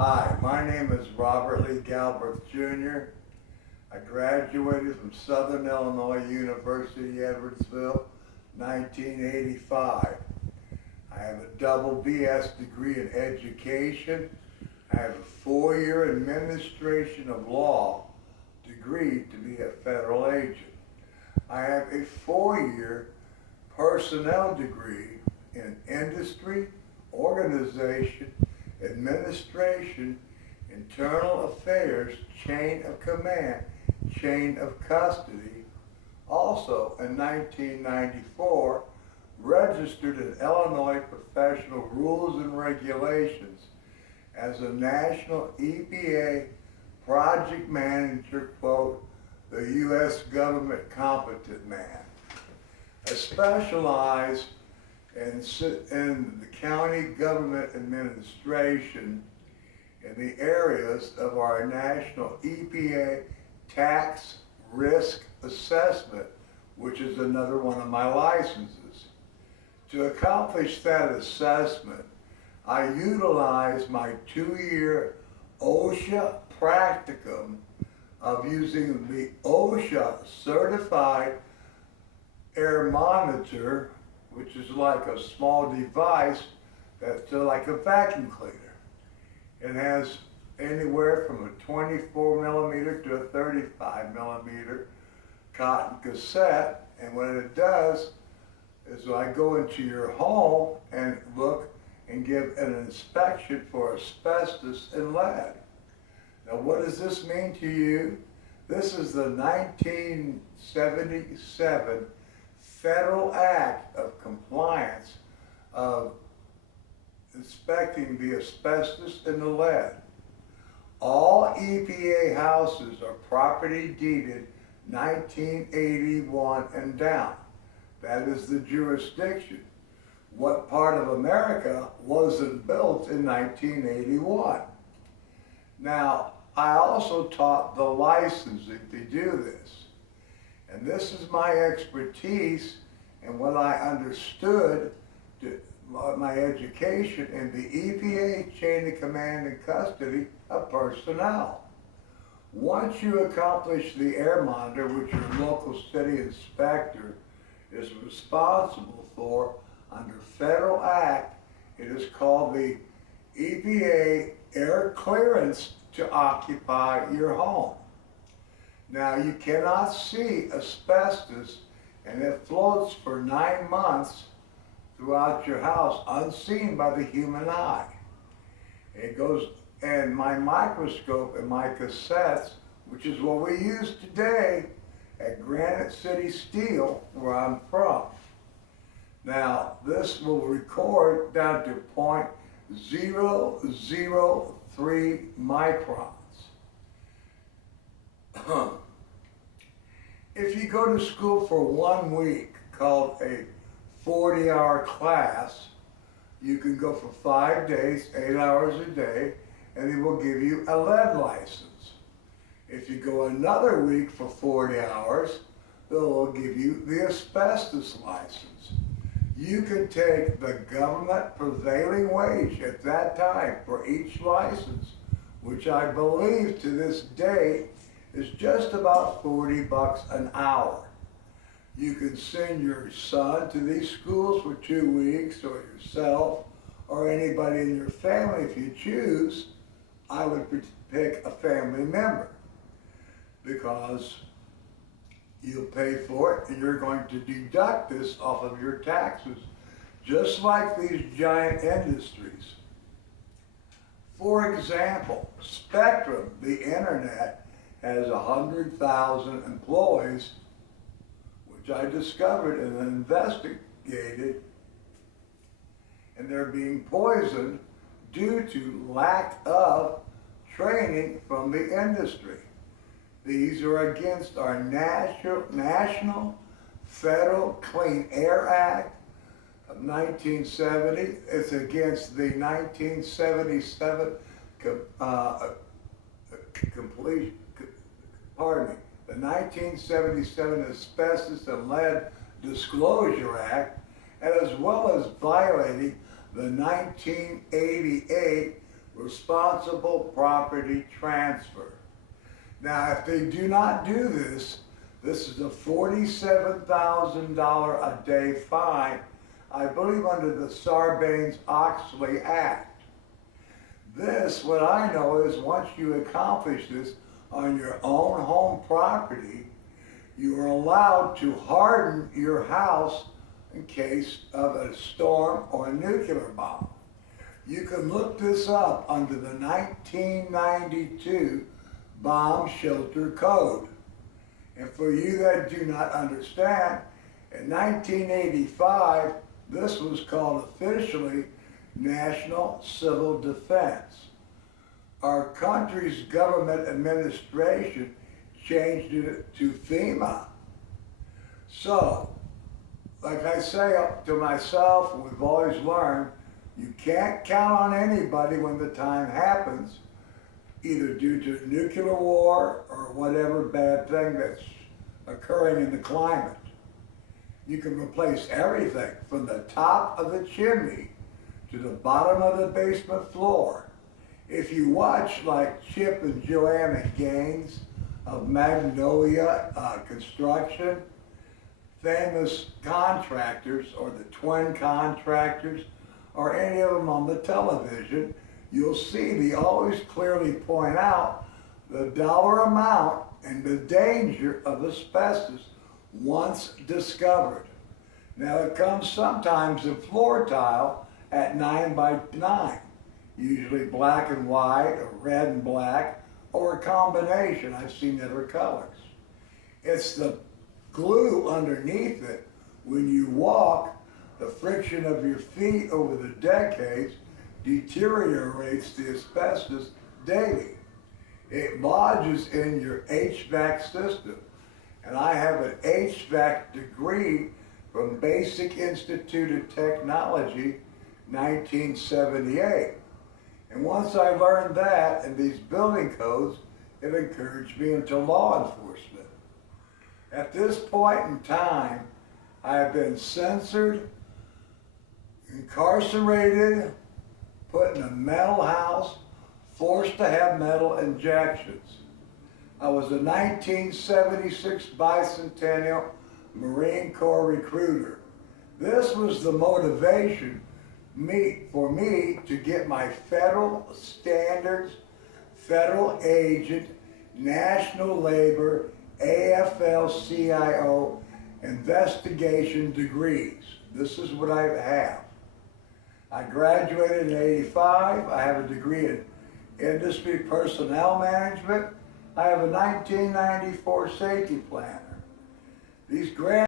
Hi, my name is Robert Lee Galbraith Jr. I graduated from Southern Illinois University, Edwardsville, 1985. I have a double BS degree in education. I have a 4-year administration of law degree to be a federal agent. I have a 4-year personnel degree in industry, organization, administration, internal affairs, chain of command, chain of custody. Also in 1994, registered in Illinois Professional Rules and Regulations as a national EPA project manager, quote, the U.S. government competent man. I specialize in the county government administration in the areas of our national EPA tax risk assessment, which is another one of my licenses. To accomplish that assessment, I utilize my 2-year OSHA practicum of using the OSHA certified air monitor, which is like a small device that's like a vacuum cleaner. It has anywhere from a 24 millimeter to a 35 millimeter cotton cassette, and what it does is I go into your home and look and give an inspection for asbestos and lead. Now, what does this mean to you? This is the 1977 Federal Act of Compliance of inspecting the asbestos and the lead. All EPA houses are property deeded 1981 and down. That is the jurisdiction. What part of America wasn't built in 1981? Now, I also taught the licensing to do this. And this is my expertise and what I understood, my education in the EPA chain of command and custody of personnel. Once you accomplish the air monitor, which your local city inspector is responsible for under federal act, it is called the EPA air clearance to occupy your home. Now, you cannot see asbestos, and it floats for 9 months throughout your house unseen by the human eye. It goes, and my microscope and my cassettes, which is what we use today at Granite City Steel, where I'm from. Now, this will record down to 0.003 microns. If you go to school for 1 week, called a 40-hour class, you can go for 5 days, 8 hours a day, and they will give you a lead license. If you go another week for 40 hours, they'll give you the asbestos license. You can take the government prevailing wage at that time for each license, which I believe to this day is just about $40 an hour. You can send your son to these schools for 2 weeks, or yourself, or anybody in your family if you choose. I would pick a family member because you'll pay for it and you're going to deduct this off of your taxes, just like these giant industries. For example, Spectrum, the internet, has 100,000 employees, which I discovered and investigated, and they're being poisoned due to lack of training from the industry. These are against our National Federal Clean Air Act of 1970. It's against the 1977 the 1977 Asbestos and Lead Disclosure Act, and as well as violating the 1988 responsible property transfer. Now, if they do not do this, this is a $47,000 a day fine, I believe under the Sarbanes-Oxley Act. This, what I know is once you accomplish this on your own home property, you are allowed to harden your house in case of a storm or a nuclear bomb. You can look this up under the 1992 Bomb Shelter Code. And for you that do not understand, in 1985, this was called officially National Civil Defense. Our country's government administration changed it to FEMA. So, like I say to myself, and we've always learned, you can't count on anybody when the time happens, either due to nuclear war or whatever bad thing that's occurring in the climate. You can replace everything from the top of the chimney to the bottom of the basement floor. If you watch like Chip and Joanna Gaines of Magnolia Construction, famous contractors or the twin contractors or any of them on the television, you'll see they always clearly point out the dollar amount and the danger of asbestos once discovered. Now it comes sometimes in floor tile at 9 by 9, usually black and white or red and black or a combination. I've seen other colors. It's the glue underneath it. When you walk, the friction of your feet over the decades deteriorates the asbestos daily. It lodges in your HVAC system. And I have an HVAC degree from Basic Institute of Technology, 1978. And once I learned that and these building codes, it encouraged me into law enforcement. At this point in time, I have been censored, incarcerated, put in a mental house, forced to have metal injections. I was a 1976 bicentennial Marine Corps recruiter. This was the motivation for me to get my federal standards, federal agent, national labor, AFL-CIO investigation degrees. This is what I have. I graduated in '85. I have a degree in industry personnel management. I have a 1994 safety planner. These grants